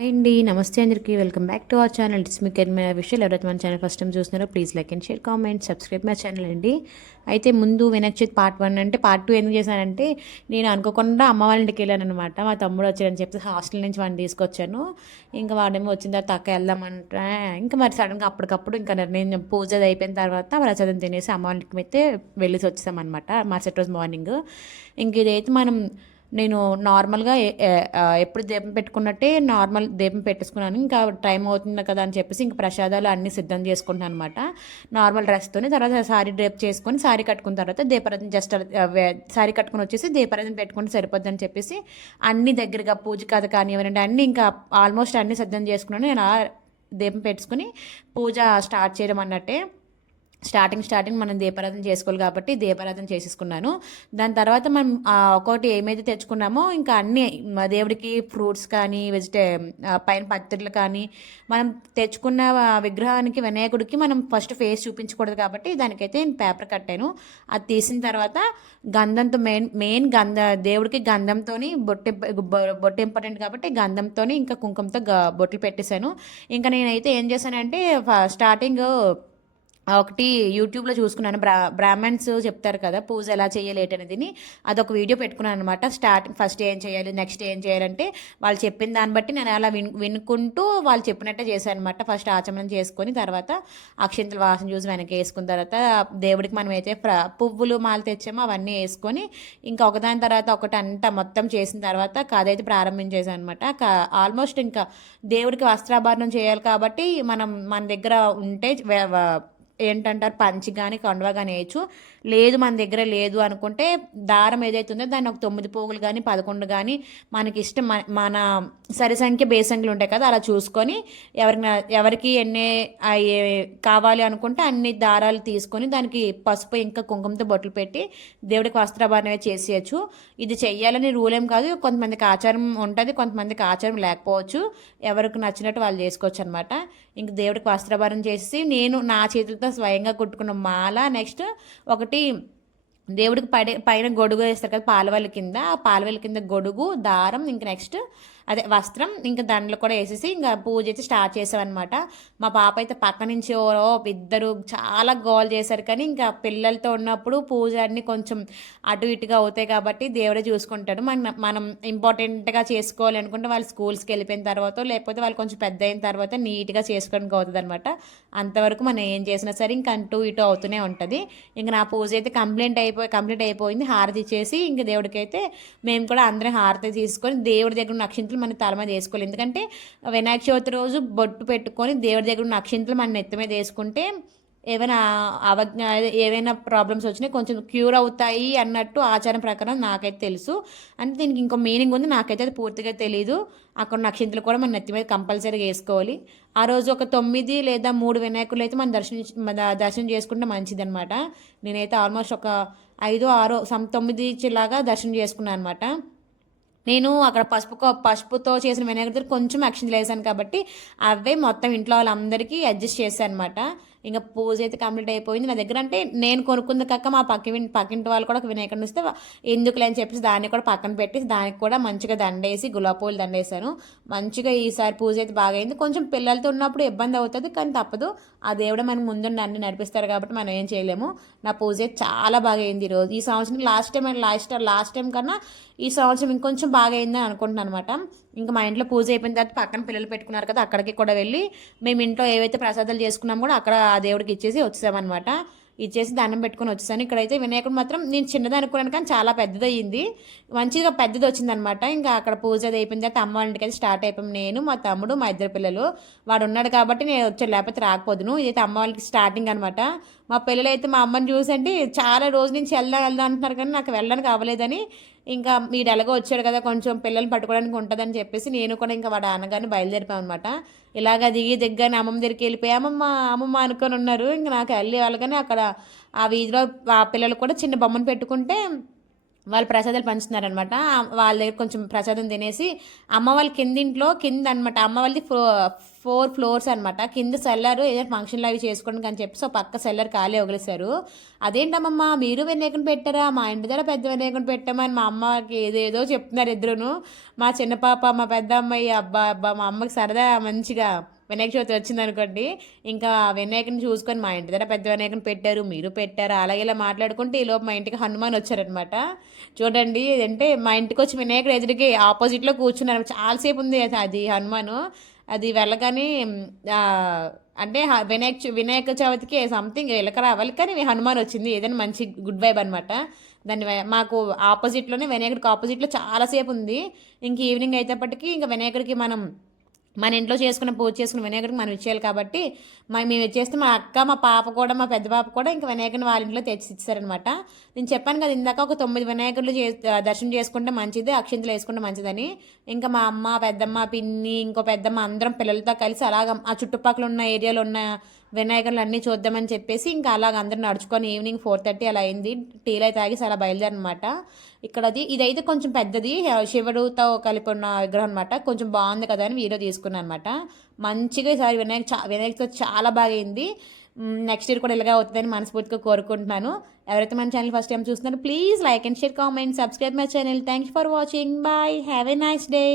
అండి నమస్తే అందరికీ. Welcome back to our channel it's me కెర్మే విషయాలు ఎవరైతే మన ఛానల్ ఫస్ట్ టైం చూస్తున్నారో please like and share comment subscribe my channel అండి. అయితే ముందు వినాయక పార్ట్ వన్ అంటే పార్ట్ టూ ఎందుకు చేశానంటే నేను అనుకోకుండా అమ్మ వాళ్ళ ఇంటికి వెళ్ళాను అనమాట మా తమ్ముడు వచ్చాడని చెప్పి హాస్టల్ నుంచి వాడిని తీసుకొచ్చాను. ఇంకా వాడేమో వచ్చిన తర్వాత అక్క వెళ్దామంటే ఇంకా మరి సడన్గా అప్పటికప్పుడు ఇంకా నిర్ణయం పూజ అది అయిపోయిన తర్వాత ప్రసాదం తినేసి అమ్మ వాళ్ళకి అయితే వెళ్ళేసి వచ్చేసామన్నమాట. మరుసటి రోజు మార్నింగ్ ఇంక ఇదైతే మనం నేను నార్మల్గా ఎప్పుడు దీపం పెట్టుకున్నట్టే నార్మల్ దీపం పెట్టేసుకున్నాను. ఇంకా టైం అవుతుంది కదా అని చెప్పేసి ఇంకా ప్రసాదాలు అన్నీ సిద్ధం చేసుకుంటాను అనమాట నార్మల్ డ్రెస్తోనే తర్వాత సారీ డ్రేప్ చేసుకొని సారీ కట్టుకున్న తర్వాత దీపారాధన జస్ట్ సారీ కట్టుకుని వచ్చేసి దీపారాధన పెట్టుకుని సరిపోద్ది అని చెప్పేసి అన్ని దగ్గరగా పూజ కథ కానివ్వండి అన్నీ ఇంకా ఆల్మోస్ట్ అన్నీ సిద్ధం చేసుకున్నాను. నేను దీపం పెట్టుకుని పూజ స్టార్ట్ చేయడం అన్నట్టే. స్టార్టింగ్ స్టార్టింగ్ మనం దీపారాధన చేసుకోవాలి కాబట్టి దీపారాధన చేసేసుకున్నాను. దాని తర్వాత మనం ఒక్కొక్కటి ఏమైతే తెచ్చుకున్నామో ఇంకా అన్నీ మా దేవుడికి ఫ్రూట్స్ కానీ వెజిటే పైన పత్రులు కానీ మనం తెచ్చుకున్న విగ్రహానికి వినాయకుడికి మనం ఫస్ట్ ఫేస్ చూపించకూడదు కాబట్టి దానికైతే నేను పేపర్ కట్టాను. అది తీసిన తర్వాత గంధంతో మెయిన్ మెయిన్ గంధ దేవుడికి గంధంతో బొట్టె బొట్టు ఇంపార్టెంట్ కాబట్టి గంధంతో ఇంకా కుంకుమతో గ- బొట్లు పెట్టేశాను. ఇంకా నేనైతే ఏం చేశానంటే ఫ- స్టార్టింగ్ ఒకటి యూట్యూబ్లో చూసుకున్నాను. బ్రా బ్రాహ్మణ్స్ చెప్తారు కదా పూజ ఎలా చేయాలి ఏంటనేది అదొక వీడియో పెట్టుకున్నాను అనమాట స్టార్టింగ్ ఫస్ట్ ఏం చేయాలి నెక్స్ట్ ఏం చేయాలంటే వాళ్ళు చెప్పిన దాన్ని బట్టి నేను అలా విన్ వినుకుంటూ వాళ్ళు చెప్పినట్టే చేశాను అనమాట ఫస్ట్ ఆచమనం చేసుకొని తర్వాత అక్షంతల వాసన చూసి వెనక్కి వేసుకున్న తర్వాత దేవుడికి మనం అయితే ప్ర పువ్వులు మాలు తెచ్చామో అవన్నీ వేసుకొని ఇంకా ఒకదాని తర్వాత ఒకటి అంతా మొత్తం చేసిన తర్వాత కథ అయితే ప్రారంభించేసాను అనమాట ఆల్మోస్ట్ ఇంకా దేవుడికి వస్త్రాభరణం చేయాలి కాబట్టి మనం మన దగ్గర ఉంటే ఏంటంటారు? పంచి కానీ కండువా కానీ వేయచ్చు. లేదు మన దగ్గర లేదు అనుకుంటే దారం ఏదైతే ఉందో దాన్ని ఒక తొమ్మిది పోగులు కానీ పదకొండు కానీ మనకి ఇష్టం మన- సరి సంఖ్య బేసంఖ్యలు ఉంటాయి కదా అలా చూసుకొని ఎవరికి ఎవరికి ఎన్ని కావాలి అనుకుంటే అన్ని దారాలు తీసుకొని దానికి పసుపు ఇంకా కుంకుమతో బొట్లు పెట్టి దేవుడికి వస్త్రాభరణమే చేసేయచ్చు. ఇది చెయ్యాలని రూల్ ఏం కాదు. కొంతమందికి ఆచారం ఉంటుంది కొంతమందికి ఆచారం లేకపోవచ్చు. ఎవరికి నచ్చినట్టు వాళ్ళు చేసుకోవచ్చు అనమాట ఇంక దేవుడికి వస్త్రాభరణం చేసి నేను నా చేతులతో స్వయంగా కుట్టుకున్న మాల. నెక్స్ట్ ఒకటి దేవుడికి పడే పైన గొడుగు వేస్తారు కదా పాలవల్లి కింద. ఆ పాలవల్లి కింద గొడుగు దారం ఇంకా నెక్స్ట్ అదే వస్త్రం ఇంకా దండలు కూడా వేసేసి ఇంకా పూజ అయితే స్టార్ట్ చేసామన్నమాట. మా పాప అయితే పక్క నుంచి ఓ ఇద్దరు చాలా గోల్ చేశారు కానీ ఇంకా పిల్లలతో ఉన్నప్పుడు పూజ అన్ని కొంచెం అటు ఇటుగా అవుతాయి కాబట్టి దేవుడే చూసుకుంటాడు. మన మనం ఇంపార్టెంట్గా చేసుకోవాలి అనుకుంటే వాళ్ళు స్కూల్స్కి వెళ్ళిపోయిన తర్వాత లేకపోతే వాళ్ళు కొంచెం పెద్ద అయిన తర్వాత నీట్గా చేసుకోవడానికి అవుతుంది అనమాట అంతవరకు మనం ఏం చేసినా సరే ఇంకా అంటూ ఇటు అవుతూనే ఉంటుంది. ఇంకా నా పూజ అయితే కంప్లీట్ అయిపోయి కంప్లీట్ అయిపోయింది. హారతి ఇచ్చేసి ఇంకా దేవుడికి అయితే మేము కూడా అందరం హారతి తీసుకొని దేవుడి దగ్గర నక్షత్రం అక్షింతలు మన తల మీద వేసుకోవాలి. ఎందుకంటే వినాయక చవితి రోజు బొట్టు పెట్టుకొని దేవుడి దగ్గర ఉన్న అక్షింతలు మన నెత్తి మీద వేసుకుంటే ఏమైనా అవజ్ఞ ఏవైనా ప్రాబ్లమ్స్ వచ్చినాయి కొంచెం క్యూర్ అవుతాయి అన్నట్టు ఆచారం ప్రకారం నాకైతే తెలుసు. అంటే దీనికి ఇంకో మీనింగ్ ఉంది. నాకైతే అది పూర్తిగా తెలియదు అక్కడ నక్షింతలు కూడా మన నెత్తి మీద కంపల్సరీగా వేసుకోవాలి. ఆ రోజు ఒక తొమ్మిది లేదా మూడు వినాయకులు అయితే మనం దర్శనం మన దర్శనం చేసుకుంటే మంచిదన్నమాట. నేనైతే ఆల్మోస్ట్ ఒక ఐదు ఆరో సమ్ తొమ్మిది లాగా దర్శనం చేసుకున్నాను అనమాట నేను అక్కడ పసుపు పసుపుతో చేసిన వినాయకుడి దగ్గర కొంచెం అక్షింతలు వేసాను కాబట్టి అవే మొత్తం ఇంట్లో వాళ్ళందరికీ అడ్జస్ట్ చేశాను అనమాట ఇంకా పూజ అయితే కంప్లీట్ అయిపోయింది. నా దగ్గర అంటే నేను కొనుక్కుంది కాక మా పక్క పక్కింటి వాళ్ళు కూడా ఒక వినాయకుడిని వస్తే ఎందుకులే అని చెప్పేసి దాన్ని కూడా పక్కన పెట్టి దానికి కూడా మంచిగా దండేసి గులాబీ పూలు దండేశాను. మంచిగా ఈసారి పూజ అయితే బాగా అయింది. కొంచెం పిల్లలతో ఉన్నప్పుడు ఇబ్బంది అవుతుంది కానీ తప్పదు. ఆ దేవుడు మనకు ముందు అన్ని నడిపిస్తారు కాబట్టి మనం ఏం చేయలేము. నా పూజ అయితే చాలా బాగా అయింది ఈరోజు. ఈ సంవత్సరం last time last last time కన్నా ఈ సంవత్సరం ఇంకొంచెం బాగా అయిందని అనుకుంటున్నాను అనమాట ఇంకా మా ఇంట్లో పూజ అయిపోయిన తర్వాత పక్కన పిల్లలు పెట్టుకున్నారు కదా అక్కడికి కూడా వెళ్ళి మేము ఇంట్లో ఏవైతే ప్రసాదాలు చేసుకున్నాం కూడా అక్కడ ఆ దేవుడికి ఇచ్చేసి వచ్చేసామన్నమాట. ఇచ్చేసి దండం పెట్టుకొని వచ్చేసాను. ఇక్కడైతే వినాయకుడు మాత్రం నేను చిన్నది అనుకున్నాను కానీ చాలా పెద్దది అయ్యింది మంచిగా పెద్దది వచ్చిందనమాట ఇంకా అక్కడ పూజ అది అయిపోయిన తర్వాత అమ్మ వాళ్ళ అయితే స్టార్ట్ అయిపోయాం. నేను మా తమ్ముడు మా ఇద్దరు పిల్లలు. వాడు ఉన్నాడు కాబట్టి నేను వచ్చాను లేకపోతే రాకపోదును. ఇదైతే అమ్మ వాళ్ళకి స్టార్టింగ్ అనమాట మా పిల్లలు అయితే మా అమ్మని చూసంటే చాలా రోజు నుంచి వెళ్దాం వెళ్దాం అంటున్నారు కానీ నాకు వెళ్ళడానికి అవ్వలేదని ఇంకా మీరు ఎలాగో వచ్చాడు కదా కొంచెం పిల్లల్ని పట్టుకోవడానికి ఉంటుందని చెప్పేసి నేను కూడా ఇంకా వాడు అనగానే బయలుదేరిపాం అనమాట ఇలాగ దిగి దిగ్గానే అమ్మమ్మ దగ్గరికి వెళ్ళిపోయి అమ్మమ్మ అమ్మమ్మ అనుకొని ఉన్నారు. ఇంకా నాకు వెళ్ళి వాళ్ళగానే అక్కడ ఆ వీధిలో ఆ పిల్లలు కూడా చిన్న బొమ్మను పెట్టుకుంటే వాళ్ళు ప్రసాదాలు పంచుతున్నారనమాట వాళ్ళ దగ్గర కొంచెం ప్రసాదం తినేసి అమ్మ వాళ్ళ కిందింట్లో కింద అనమాట అమ్మ వాళ్ళది ఫ్లో ఫోర్ ఫ్లోర్స్ అనమాట కింద సెల్లర్ ఏదైనా ఫంక్షన్లు అవి చేసుకోవడానికి అని చెప్పి సో పక్క సెల్లర్ ఖాళీ వదిలేశారు. అదేంటమ్మమ్మ మీరు వినాయకుని పెట్టారా? మా ఇంటి దగ్గర పెద్ద వినాయకుని పెట్టామని మా అమ్మకి ఏదేదో చెప్తున్నారు ఇద్దరును. మా చిన్న పాప మా పెద్ద అమ్మాయి అబ్బా అబ్బా మా అమ్మకి సరదా మంచిగా. వినాయక చవితి వచ్చింది అనుకోండి ఇంకా వినాయకుని చూసుకొని మా ఇంటి దగ్గర పెద్ద వినాయకుని పెట్టారు మీరు పెట్టారు అలాగే ఇలా మాట్లాడుకుంటే ఈలోపు మా ఇంటికి హనుమాన్ వచ్చారనమాట. చూడండి అంటే మా ఇంటికి వచ్చి వినాయకుడు ఎదురుకి ఆపోజిట్లో కూర్చున్నారు. చాలాసేపు ఉంది అది హనుమాను. అది వెళ్ళగానే అంటే వినాయక చ- వినాయక చవితికి సంథింగ్ ఎలక రావాలి కానీ హనుమాన్ వచ్చింది. ఏదైనా మంచి గుడ్ వైబ్ అనమాట దాన్ని మాకు ఆపోజిట్లోనే వినాయకుడికి ఆపోజిట్లో చాలాసేపు ఉంది. ఇంక ఈవినింగ్ అయ్యేటప్పటికి ఇంకా వినాయకుడికి మనం మన ఇంట్లో చేసుకున్న పూజ చేసుకున్న వినాయకుడికి మనం ఇచ్చేయాలి కాబట్టి మా మేము ఇచ్చేస్తే మా అక్క మా పాప కూడా మా పెద్ద పాప కూడా ఇంకా వినాయకుడిని వాళ్ళ ఇంట్లో తెచ్చి ఇచ్చారనమాట నేను చెప్పాను కదా ఇందాక ఒక తొమ్మిది వినాయకులు చే దర్శనం చేసుకుంటే మంచిది అక్షింతలు వేసుకుంటే మంచిదని. ఇంకా మా అమ్మ పెద్దమ్మ పిన్ని ఇంకో పెద్దమ్మ అందరం పిల్లలతో కలిసి అలాగ ఆ చుట్టుపక్కల ఉన్న ఏరియాలో ఉన్న వినాయకులు అన్నీ చూద్దామని చెప్పేసి ఇంకా అలాగ అందరూ నడుచుకొని ఈవినింగ్ ఫోర్ థర్టీ అలా అయింది. టీలో తాగేసి అలా బయలుదేరనమాట. ఇక్కడ అది ఇదైతే కొంచెం పెద్దది. శివుడుతో కలిపి ఉన్న విగ్రహం అనమాట కొంచెం బాగుంది కదా అని వీడియో తీసుకున్నాను అనమాట మంచిగా ఈసారి వినాయక చా వినాయకతో చాలా బాగా అయింది. నెక్స్ట్ ఇయర్ కూడా ఇలాగే అవుతుందని మనస్ఫూర్తిగా కోరుకుంటున్నాను. ఎవరైతే మన ఛానల్ ఫస్ట్ టైం చూస్తున్నారో please like and share comment subscribe my channel thanks for watching bye have a nice day